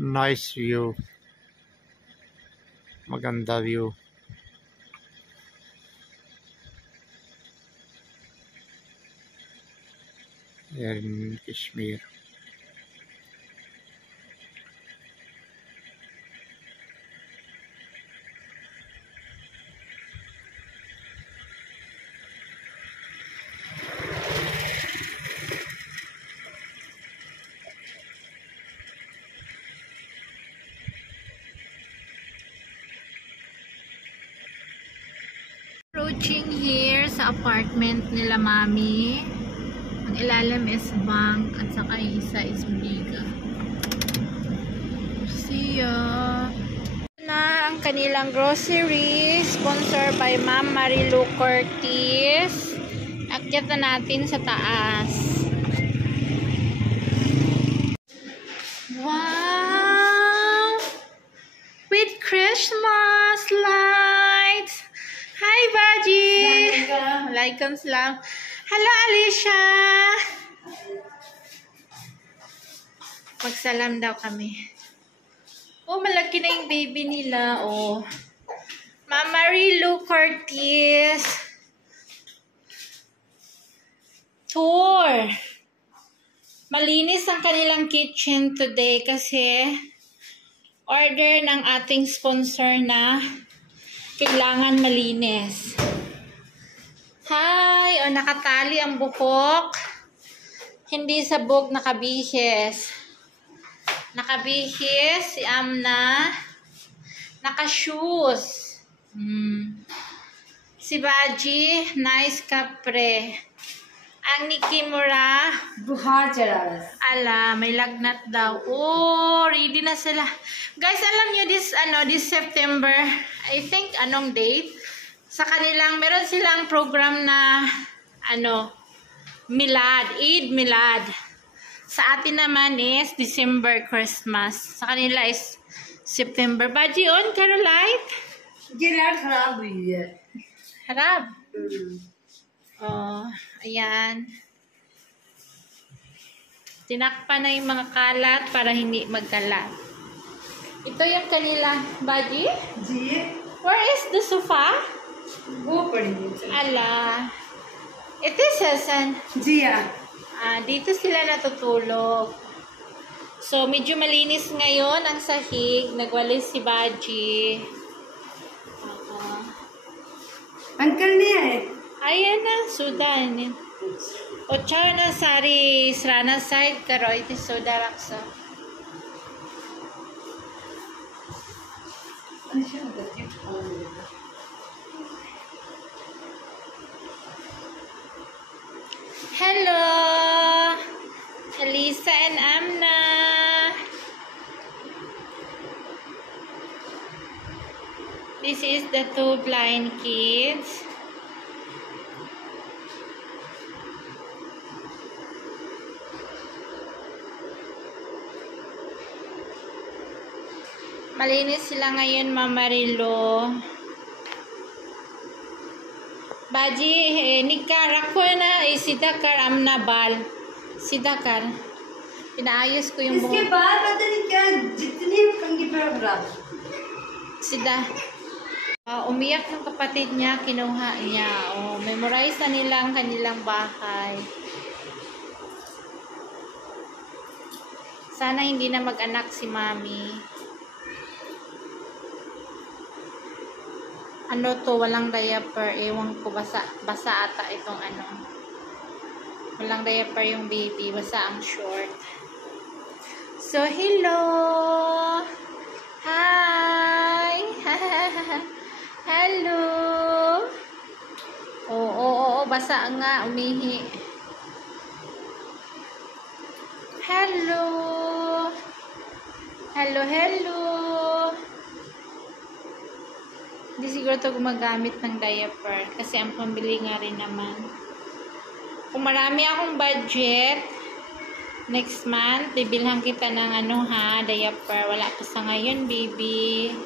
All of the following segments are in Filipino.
Nice view. Maganda view. Here in Kashmir. Approaching here sa apartment nila Mami. Ang ilalim is bank at saka yung isa is biga. See ya! Na ang kanilang grocery sponsored by Ma'am Marilu Curtis. Akyat na natin sa taas. Wow! With Christmas lights! Hi, Baji! Walaikum salam. Hello, Alicia! Magsalam daw kami. Oh, malaki na yung baby nila. Oh. Ma'am Marilu Curtis. Tour. Malinis ang kanilang kitchen today kasi order ng ating sponsor na kailangan malinis. Hi! O, nakatali ang buhok. Hindi sabog, nakabihis. Nakabihis si Amna. Naka-shoes. Si Baji, nice kapre. Ang ni Kimura, Buhajaras. ala, may lagnat daw. Oh, ready na sila. Guys, alam nyo this September, I think, anong date? Sa kanilang, meron silang program na, Milad, Eid Milad. Sa atin naman is December Christmas. Sa kanila is September. Baji on, Caroline? Gerard kharab hui hai. Harap. Oh, ayan. Tinakpan na yung mga kalat para hindi magkalat. Ito yung kanila, Baji? Ji. Where is the sofa? Wo padi hai. Ala. It is Hasan. Ji ya. Dito sila natutulog. So, medyo malinis ngayon ang sahig. Nagwalis si Baji. Uncle ne hai. Ayan na, Sudan. O char na sari Srana side karo. Ito Suda raksa. Hello, Elisa and Amna. This is the two blind kids. Malinis sila ngayon, Mama Marilu. Baji, nikah rako na sidakar amna bal. Sidakar. Pinaayos ko yung buhok. Iske baal pata nahi kya jitni pangi par kharab. Sida. Umiyak ng kapatid niya, kinuha niya. Memorize na nila ang kanilang bahay. Sana hindi na mag-anak si Mami. Ano to, walang diaper. Ewan ko, basa ata itong Walang diaper yung baby. Basa ang short. So, hello! Hi! Hello! Oo, basa nga. Umihi. Hello! Hello! Hindi siguro ito gumagamit ng diaper kasi ang pambili nga rin naman. Kung marami akong budget, next month, bibilhan kita ng diaper. Wala pa sa ngayon, baby.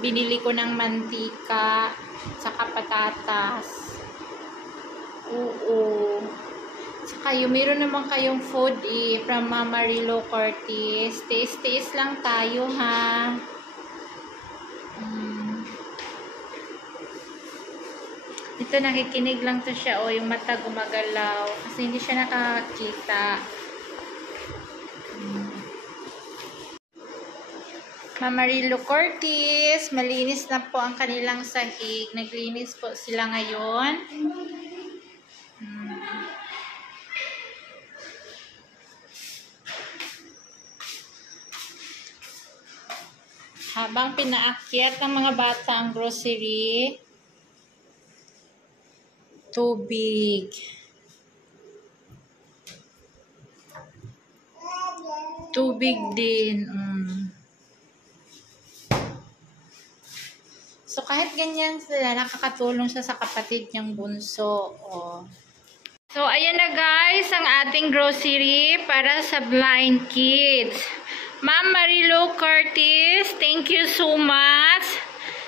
Binili ko ng mantika, tsaka patatas. Oo. kayo, meron naman kayong food from Mama Rilo Curtis. Tiis-tiis lang tayo, ha. Ito, nakikinig lang to siya, yung mata gumagalaw. Kasi hindi siya nakakita. Mama Rilo Curtis, malinis na po ang kanilang sahig. Naglinis po sila ngayon. Habang pinaakyat ng mga bata ang grocery, tubig. Tubig din. So, kahit ganyan sila, nakakatulong siya sa kapatid niyang bunso. Oh. So, ayan na guys, ang ating grocery para sa blind kids. Ma'am Marilo Curtis, thank you so much.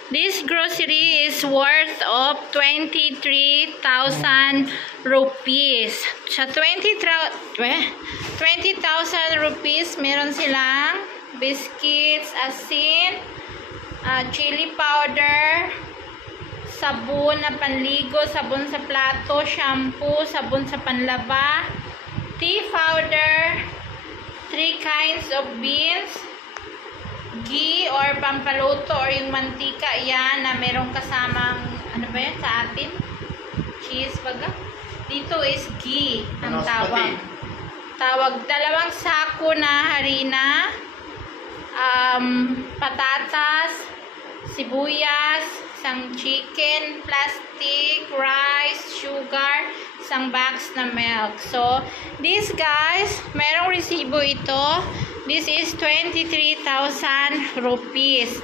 This grocery is worth of 23,000 rupees. Sa 20,000 rupees, meron silang biscuits, asin, chili powder, sabon na panligo, sabon sa plato, shampoo, sabon sa panlaba, tea powder, 3 kinds of beans, ghee or pampaluto or yung mantika yan na merong kasamang, ano ba yan sa atin? Cheese baga? Dito is ghee ang tawag. Dalawang sako na harina, patatas, sibuyas, isang chicken, plastic, rice, sugar, isang box na milk. So, this guys, merong resibo ito. This is 23,000 rupees.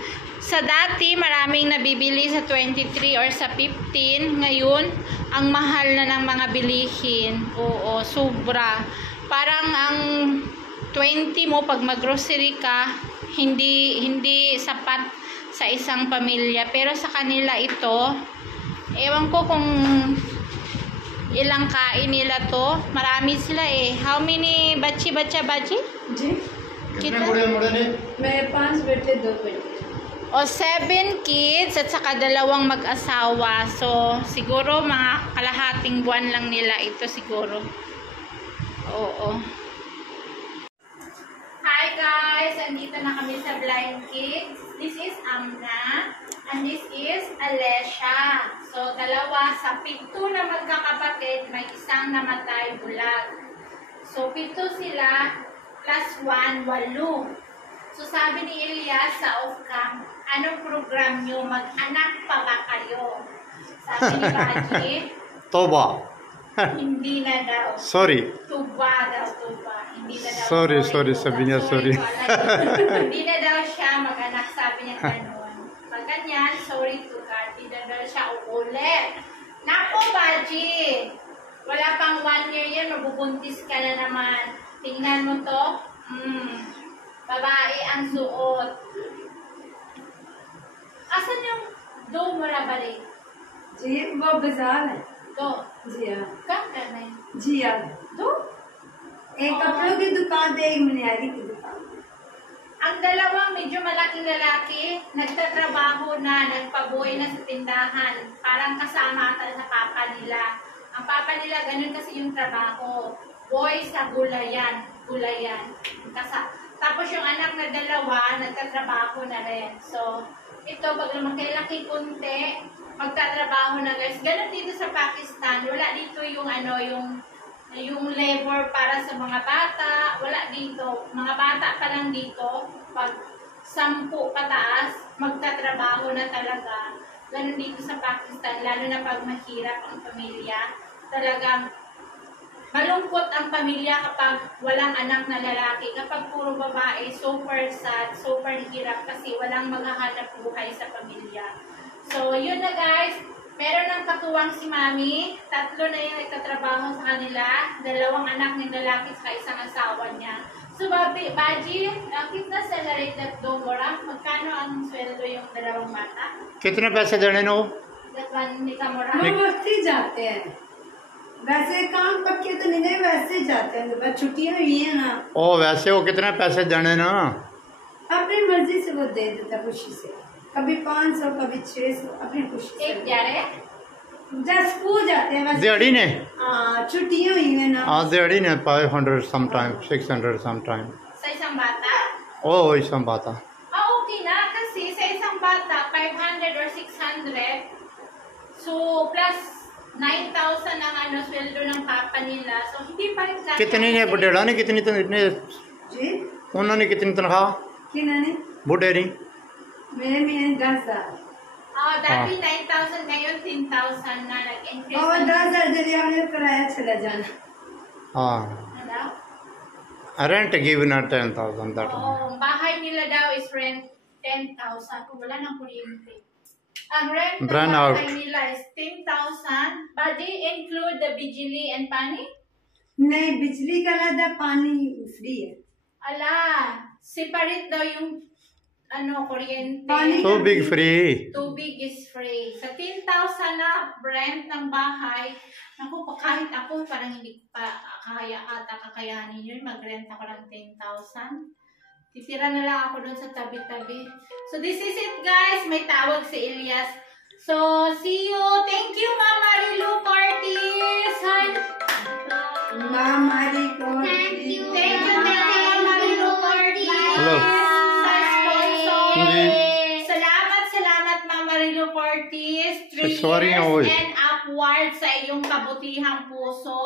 Sa dati, maraming nabibili sa 23 or sa 15. Ngayon, ang mahal na ng mga bilihin. Oo, sobra. Parang ang 20 mo pag mag-grocery ka, hindi sapat sa isang pamilya. Pero sa kanila ito, ewan ko kung ilang kain nila to. Marami sila eh. How many bachi? जी Kita? मैं 5 बेटे 2 बेटे O 7 kids at saka 2 mag-asawa. So, siguro mga kalahating buwan lang nila ito siguro. Oo. Hi guys! Andito na kami sa Blind Kids. This is Amna. And this is Alessia. So, 2 sa 7 na magkakapatid, may isang namatay bulag. So, 7 sila, plus 1, 8. So, sabi ni Elias sa off-cam, anong program nyo? Mag-anak pa ba kayo? Sabi ni Baji, Toba. hindi na daw. Sorry. Tuba daw, tuba. Hindi na daw. Sorry, sabi niya, sorry. Hindi na daw siya mag-anak, sabi niya gano'n. Pag ganyan, sorry to God, hindi na daw siya uulit. Naku, Baji! Wala pang 1 year yan, mabubuntis ka na naman. Tingnan mo to. Babae ang suot. Asan yung do marabali? जी वो बाजार है Do. जी हाँ Kam ka na yun? जी हाँ Do? एक कपड़ों की दुकान है एक मनियारी की दुकान Ang dalawang medyo malaking lalaki, nagtatrabaho na, nagpaboy na sa tindahan. Parang kasama ata sa papa nila. Ang papa nila, ganun kasi yung trabaho. Boy sa gulayan. Tapos yung anak na 2, nagtatrabaho na rin. So, ito, pag lumaki-laki kunti, magtatrabaho na guys. Ganun dito sa Pakistan. Wala dito yung yung labor para sa mga bata. Wala dito. Mga bata pa lang dito. Pag 10 pataas, magtatrabaho na talaga. Ganun dito sa Pakistan. Lalo na pag mahirap ang pamilya. Talagang malungkot ang pamilya kapag walang anak na lalaki. Kapag puro babae, super sad, super hirap kasi walang maghahanap buhay sa pamilya. So, yun na guys. Meron ng katuwang si Mami. 3 na yung nagtatrabaho sa kanila. 2 anak ng lalaki sa isang asawa niya. So, Baji, kitna salary that do mora? Magkano ang sweldo yung 2 bata? कितने पैसे देने no? That one, ni Kamora. वो मस्ती जाते हैं वैसे काम पक्के तो नहीं है, वैसे जाते हैं बस छुट्टियां हुई हैं ना। ओ वैसे वो कितने पैसे देने ना? अपनी मर्जी से वो दे देता, खुशी से। कभी 500, कभी 600, अपनी खुशी से। एक जा रहे जब स्कूल जाते हैं वैसे। दिहाड़ी ने? हाँ, छुट्टियां हुई हैं ना। हाँ दिहाड़ी ने 500 sometime, 600 sometime. sa isang bata? Oo, isang bata. Okay na kasi sa isang bata 500 or 600. So plus 9,000 ang ano sweldo ng papa nila. So hindi pa rin kasya. कितनी ने बुढ़ेड़ा ने कितनी जी उन्होंने कितनी तनख्वाह? किन्होंने? बुढ़े ने मेरे में 10,000। Dati 9,000 ngayon 10,000 na nag-increase. और 10,000 जरिए हमने किराया चला जाना। हाँ Ano? rent given at 10,000 that one. Oo, bahay nila daw is rent 10,000 kung wala ng kuryente. Ang rent ng Brand out. bahay nila is 10,000 but they include the bijili and pani? नहीं, बिजली का अलग, पानी फ्री है। Ala, separate daw yung ano, kuryente. Pani. So big free. Tubig is free. Sa 10,000 na rent ng bahay, naku, kahit ako, parang hindi ko pa kakayanin yun. Mag-rent ako ng 10,000. Titira na lang ako dun sa tabi-tabi. So this is it guys. May tawag si Elias. So, see you. Thank you, Mama Rilu Cortis. हमारी को Thank you, Mama Rilu Cortis. Hello. Sa sponsor. Hindi. Salamat, Mama Rilu Cortis. 3 Sorry, years oy. and upward sa iyong kabutihang puso.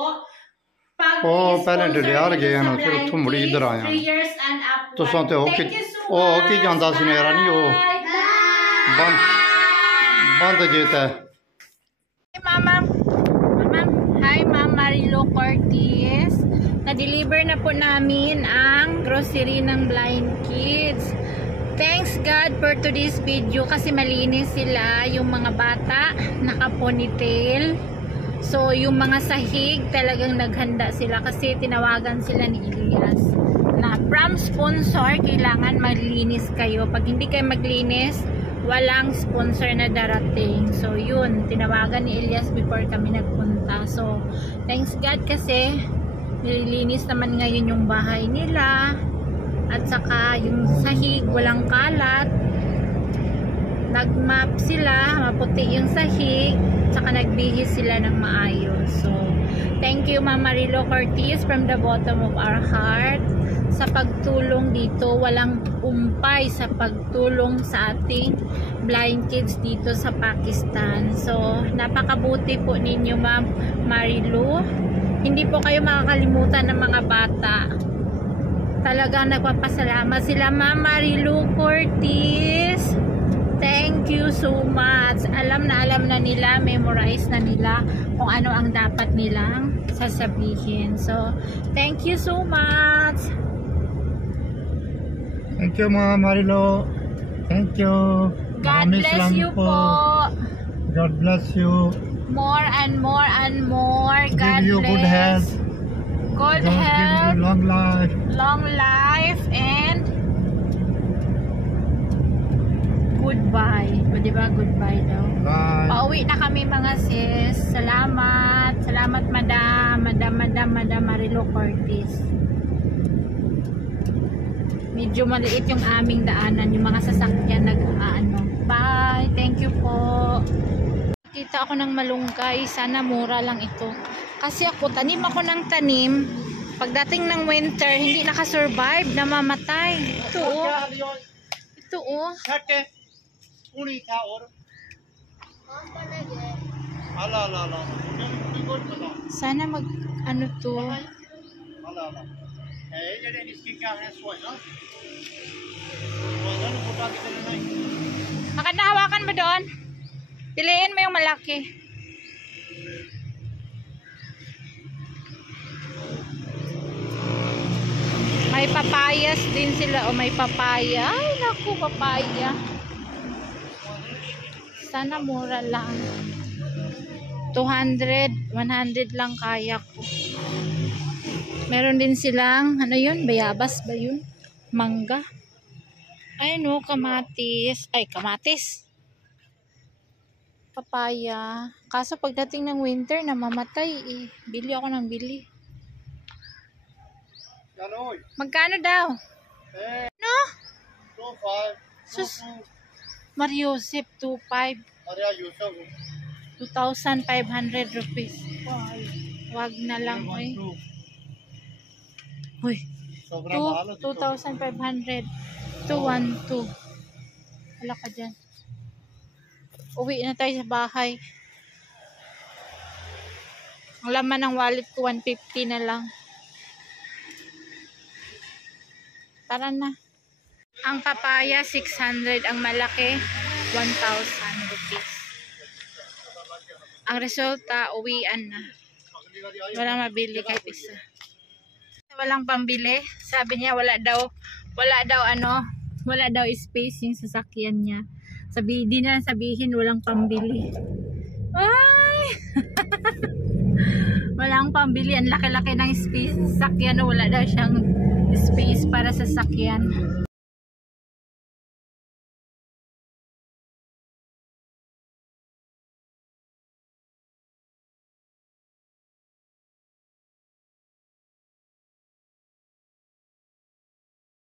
Pag ਪਹਿਲਾਂ ਡਿਲਿਆਰ ਗਏ ਹਨ, ਫਿਰ ਉੱਥੋਂ ਮੁੜੀ ਇੱਧਰ ਆਏ ਹਾਂ। 3 years and upward. ਤੁਸਾਂ ਤੇ ਉਹ Thank ਕੀ you so ਉਹ ਕੀ much. ਜਾਂਦਾ ਸੀ ਨੇਰਾ ਨਹੀਂ ਉਹ ਬੰਦ ਬੰਦ ਜੇਤਾ Hi, Ma'am Marilu Cortis. Na-deliver na po namin ang grocery ng Blind Kids. Thanks God for today's video kasi malinis sila, yung mga bata naka-ponytail. So, yung mga sahig talagang naghanda sila kasi tinawagan sila ni Elias na from sponsor, kailangan maglinis kayo. Pag hindi kayo maglinis, walang sponsor na darating. So, yun, tinawagan ni Elias before kami nagpunta. So, thanks God kasi nililinis naman ngayon yung bahay nila. At saka yung sahig, walang kalat. Nagmap sila, maputi yung sahig. Saka nagbihis sila ng maayos. So, thank you Ma'am Marilu Cortis from the bottom of our heart sa pagtulong dito. Walang umpay sa pagtulong sa ating blind kids dito sa Pakistan. So, napakabuti po ninyo Ma'am Marilu. Hindi po kayo makakalimutan ng mga bata. Talagang nagpapasalamat sila Ma'am Marilu Cortis. Thank you so much. Alam na nila, memorize na nila kung ano ang dapat nilang sasabihin. So, thank you so much. Thank you Ma'am Marilu. Thank you. God bless you po. God bless you. More and more and more. God Give you bless. good health. Good God health. give you long life. Long life and goodbye. O diba goodbye daw. Bye. Pauwi na kami mga sis. Salamat. Salamat Madam Marilu Cortis. Medyo maliit yung aming daanan. Yung mga sasakyan nag-ano. Bye. Thank you po. Kita ako ng malunggay. Sana mura lang ito. Kasi ako, tanim ako ng tanim. Pagdating ng winter, hindi nakasurvive. Namamatay. Ito oh. Ito oh. Sana mag ano to. Maganda hawakan mo doon. Piliin mo yung malaki. May papayas din sila o may papaya. Ay naku, papaya. Sana mura lang. 200, 100 lang kaya ko. Meron din silang, ano yun, bayabas ba yun? Mangga. Ay no, kamatis. Ay, kamatis. Papaya. Kaso pagdating ng winter, namamatay eh. Bili ako ng bili. Gano'n. Magkano daw? No? 2.5. Sus. Mariosip, 2.5. Arya Yusuf. 2,500 rupees. Wag na lang eh. Uy. Sobrang mahal. 2,500. 212. Wala ka dyan. Uwi na tayo sa bahay. Ang laman ng wallet ko, 150 na lang. Tara na. Ang papaya, 600. Ang malaki, 1,000 rupees. Ang resulta, uwian na. Walang mabili kahit isa. Walang pambili. Sabi niya, wala daw space yung sasakyan niya. Di na sabihin walang pambili. Ay! Walang pambili. Ang laki-laki ng space sa sasakyan. Wala daw siyang space para sa sasakyan.